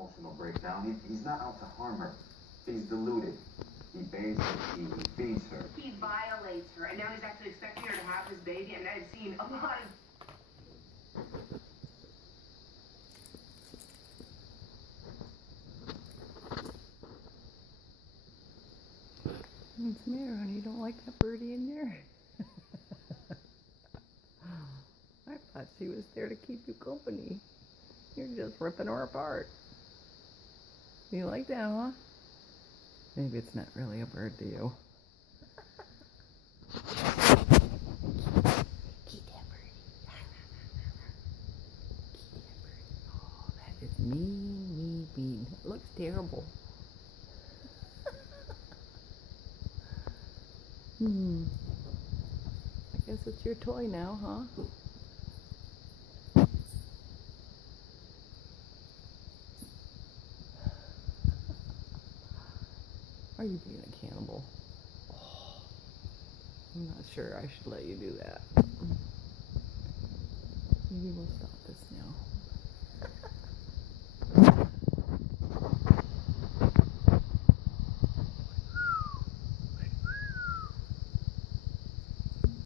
emotional breakdown. He's not out to harm her. He's deluded. He bathes her, he feeds her. He violates her, and now he's actually expecting her to have his baby, and I've seen a lot of... What's the matter, honey? You don't like that birdie in there? I thought she was there to keep you company. You're just ripping her apart. You like that, huh? Maybe it's not really a bird to you. Keep that birdie. Keep that birdie. Oh, that is mean. It looks terrible. I guess it's your toy now, huh? Are you being a cannibal? Oh, I'm not sure I should let you do that. Maybe we'll stop this now.